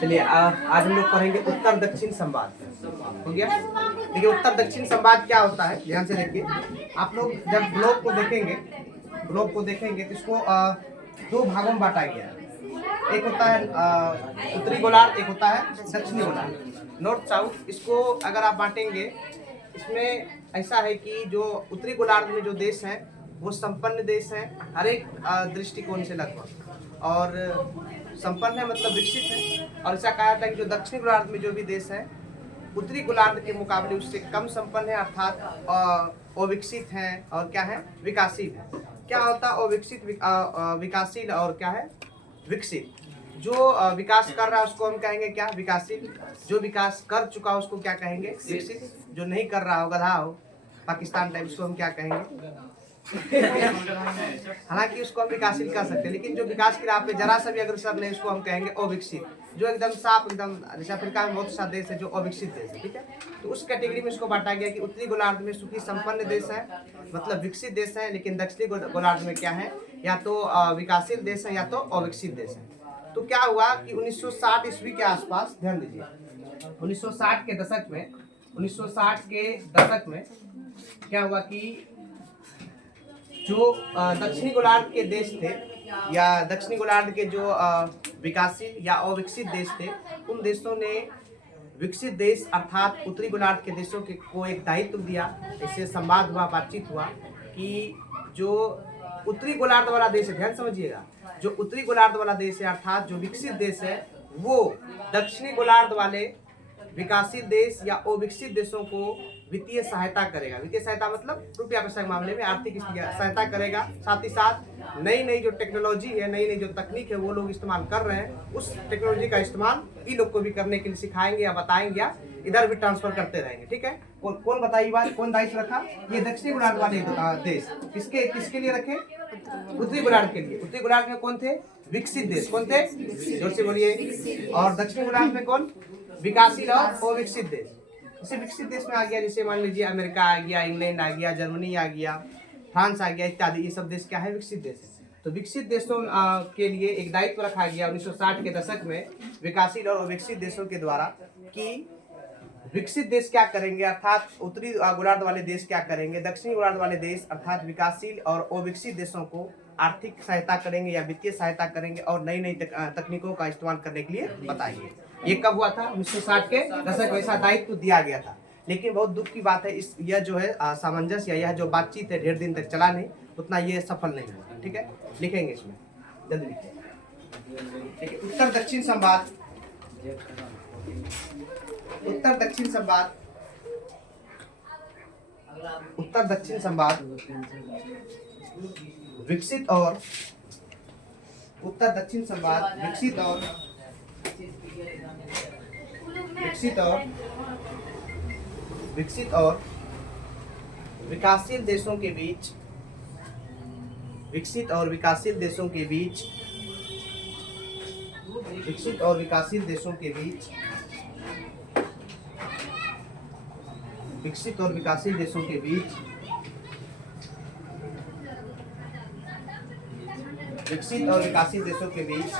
चलिए आज हम लोग पढ़ेंगे उत्तर दक्षिण संवाद। हो गया। देखिए उत्तर दक्षिण संवाद क्या होता है, ध्यान से देखिए। आप लोग जब ग्लोब को देखेंगे तो इसको दो भागों में बांटा गया है। एक होता है उत्तरी गोलार्ध, एक होता है दक्षिणी गोलार्ध, नॉर्थ साउथ। इसको अगर आप बांटेंगे, इसमें ऐसा है कि जो उत्तरी गोलार्ध में जो देश हैं वो संपन्न देश हैं हर एक दृष्टिकोण से लगभग, और संपन्न है मतलब विकसित है। और ऐसा कहा जाता है कि जो दक्षिणी गोलार्ध में जो भी देश है उत्तरी गोलार्ध के मुकाबले उससे कम संपन्न है, अर्थात अविकसित है और क्या है, विकासशील है। क्या होता है अविकसित, विकासशील, और क्या है, विकसित। जो विकास कर रहा है उसको हम कहेंगे क्या, विकासशील। जो विकास कर चुका है उसको क्या कहेंगे, विकसित। जो नहीं कर रहा हो, गधा हो, पाकिस्तान टाइप, उसको हम क्या कहेंगे। हालांकि उसको हम विकासशील कर सकते हैं, लेकिन जो विकास की राह पे जरा सा भी अग्रसर नहीं, उसको हम कहेंगे अविकसित। जो एकदम साफ, एकदम, जैसे अफ्रीका में बहुत सा देश है जो अविकसित देश है, ठीक है। तो उस कैटेगरी में इसको बांटा गया कि उत्तरी गोलार्ध में सुखी संपन्न देश है, मतलब विकसित देश है, लेकिन दक्षिणी गोलार्ध में क्या है, या तो विकासशील देश है या तो अविकसित देश है। तो क्या हुआ कि 1960 ईस्वी के आसपास, ध्यान दीजिए, 1960 के दशक में क्या हुआ कि जो दक्षिणी गोलार्ध के देश थे, या दक्षिणी गोलार्ध के जो विकासशील या अविकसित देश थे, उन देशों ने विकसित देश अर्थात उत्तरी गोलार्ध के देशों को एक दायित्व दिया। इससे संवाद हुआ, बातचीत हुआ कि जो उत्तरी गोलार्ध वाला देश है, ध्यान समझिएगा, जो उत्तरी गोलार्ध वाला देश है अर्थात जो विकसित देश है, वो दक्षिणी गोलार्ध वाले विकासशील देश या अविकसित देशों को वित्तीय सहायता करेगा। वित्तीय सहायता मतलब रुपया पैसा के मामले में आर्थिक सहायता करेगा। साथ ही साथ नई जो टेक्नोलॉजी है, नई जो तकनीक है वो लोग इस्तेमाल कर रहे हैं, उस टेक्नोलॉजी का इस्तेमाल इन लोग को भी करने के लिए सिखाएंगे या बताएंगे, या इधर भी ट्रांसफर करते रहेंगे, ठीक है। कौन बताइए बात, कौन दायित्व रखा, ये दक्षिणी गोलार्ध वाले देश। किसके लिए रखे, उत्तरी गोलार्ध के लिए। उत्तरी गोलार्ध में कौन थे, विकसित देश। कौन थे, जोर से बोलिए। और दक्षिणी गोलार्ध में कौन, विकासशील और अविकसित देश। जैसे विकसित देश में आ गया, जैसे मान लीजिए अमेरिका आ गया, इंग्लैंड आ गया, जर्मनी आ गया, फ्रांस आ गया इत्यादि, ये सब देश क्या है, विकसित देश है। तो विकसित देशों के लिए एक दायित्व रखा गया 1960 के दशक में विकासशील और अविकसित देशों के द्वारा, कि विकसित देश क्या करेंगे अर्थात उत्तरी गोलार्ध वाले देश क्या करेंगे, दक्षिणी गोलार्ध वाले देश अर्थात विकासशील और अविकसित देशों को आर्थिक सहायता करेंगे या वित्तीय सहायता करेंगे, और नई तकनीकों का इस्तेमाल करने के लिए बताएंगे। ये कब हुआ था, 1960 के दशक में ऐसा दायित्व दिया गया था। लेकिन बहुत दुख की बात है, यह जो है सामंजस्य, यह जो बातचीत है ढेर दिन तक चला नहीं, उतना ये सफल नहीं हुआ, ठीक है। लिखेंगे इसमें, जल्दी लिखिए। उत्तर दक्षिण संवाद, उत्तर दक्षिण संवाद, उत्तर दक्षिण संवाद, विकसित और, उत्तर दक्षिण संवाद विकसित और विकासशील देशों के बीच, विकसित और विकासशील देशों के बीच, विकसित और विकासशील देशों के बीच, विकसित और विकासशील देशों के बीच, विकसित और विकासशील देशों के बीच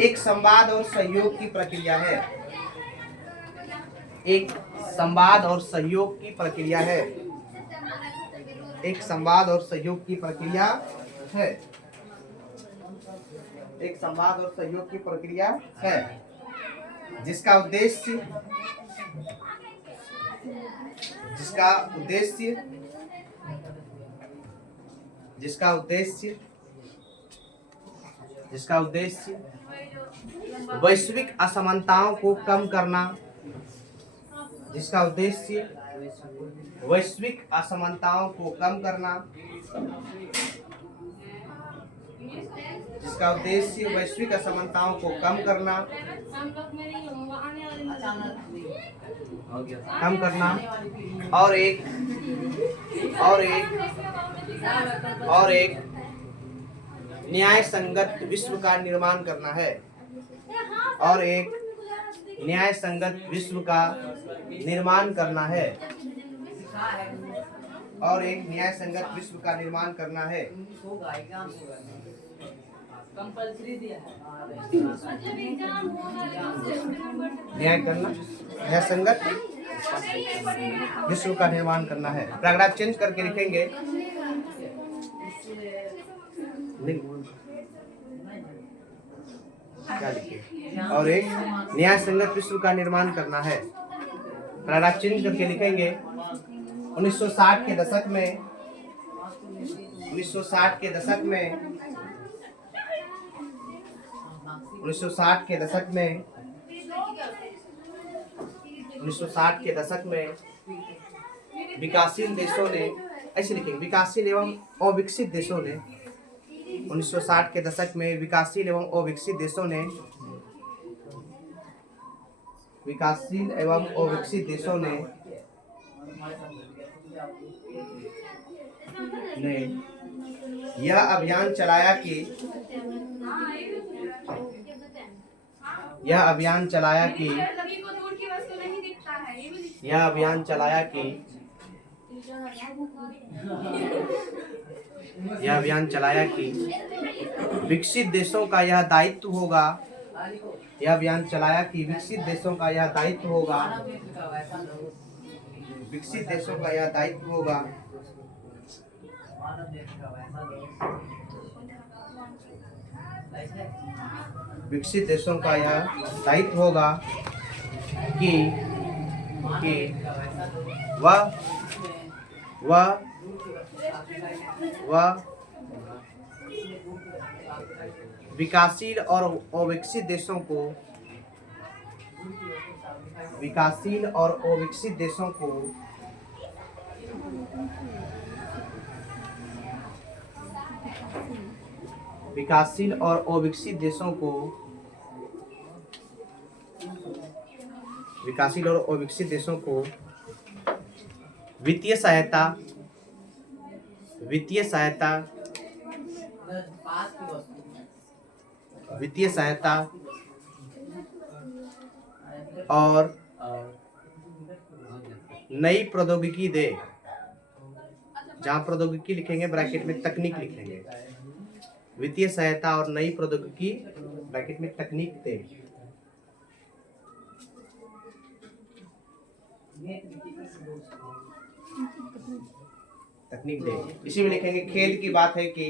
एक संवाद और सहयोग की प्रक्रिया है। एक संवाद और सहयोग की प्रक्रिया है। एक संवाद और सहयोग की प्रक्रिया है। एक संवाद और सहयोग की प्रक्रिया है, जिसका उद्देश्य वैश्विक असमानताओं को कम करना, जिसका उद्देश्य वैश्विक असमानताओं को कम करना, जिसका उद्देश्य वैश्विक असमानताओं को कम करना, और एक न्याय संगत विश्व का निर्माण करना है, और एक न्याय संगत विश्व का निर्माण करना है, और एक न्याय संगत विश्व का निर्माण करना है। न्याय करना, न्याय संगत विश्व का निर्माण करना है। पैराग्राफ चेंज करके लिखेंगे, क्या लिखे, और एक न्याय संगत विश्व का निर्माण करना है। पैराग्राफ चेंज करके लिखेंगे 1960 के दशक में 1960 के दशक में 1960 के दशक में 1960 के दशक में विकासशील देशों ने, ऐसे लिखेंगे, विकासशील एवं अविकसित देशों ने 1960 के दशक में विकासशील एवं अविकसित देशों ने विकासशील एवं अविकसित देशों ने यह अभियान चलाया कि यह अभियान चलाया कि विकसित देशों का यह दायित्व होगा, यह अभियान चलाया कि विकसित देशों का यह दायित्व होगा, विकसित देशों का यह दायित्व होगा विकसित देशों का यह दायित्व होगा कि वह विकासशील और अविकसित देशों को विकासशील और अविकसित देशों को विकासशील और अविकसित देशों को विकासशील और अविकसित देशों को वित्तीय सहायता और नई प्रौद्योगिकी दे। जहां प्रौद्योगिकी लिखेंगे ब्रैकेट में तकनीक लिख लेंगे, वित्तीय सहायता और नई प्रौद्योगिकी ब्रैकेट में तकनीक दे। तकनीक दे, इसी में लिखेंगे खेद की बात है कि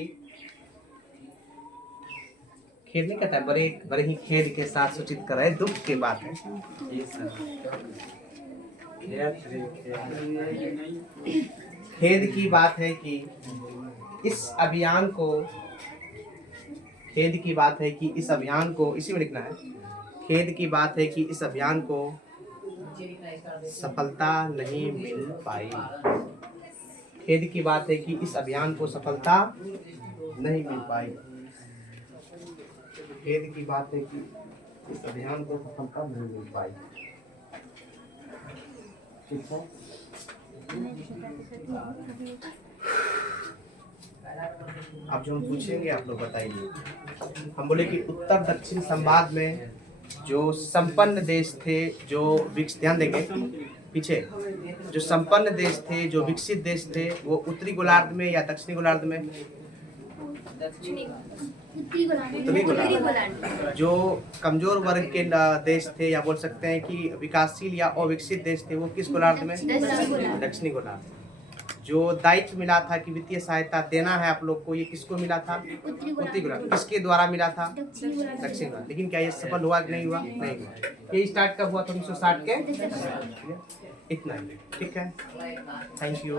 खेद नहीं कहता, बड़े ही खेद के साथ सूचित कर रहे, दुख की बात है। खेद की बात है कि इस अभियान को इसी में लिखना है। खेद की बात है कि इस अभियान को सफलता नहीं मिल पाई। खेद की बात है कि इस अभियान को सफलता नहीं मिल पाई। खेद की बात है कि इस अभियान को सफलता नहीं मिल पाई। ठीक है, अब जो हम पूछेंगे आप लोग बताइए। हम बोले कि उत्तर दक्षिण संवाद में जो संपन्न देश थे, जो ध्यान देंगे पीछे, जो संपन्न देश थे, जो विकसित देश थे, वो उत्तरी गोलार्ध में या दक्षिणी गोलार्ध में? उत्तरी गोलार्ध। जो कमजोर वर्ग के देश थे, या बोल सकते हैं कि विकासशील या अविकसित देश थे, वो किस गोलार्ध में? दक्षिणी गोलार्ध। जो दायित्व मिला था कि वित्तीय सहायता देना है आप लोग को, ये किसको मिला था? उत्तरी गोलार्ध। किसके द्वारा मिला था? दक्षिण गोलार्ध। लेकिन क्या ये सफल हुआ कि नहीं हुआ? नहीं हुआ। ये स्टार्ट कब हुआ था? 1960 के। इतना ही, ठीक है, थैंक यू।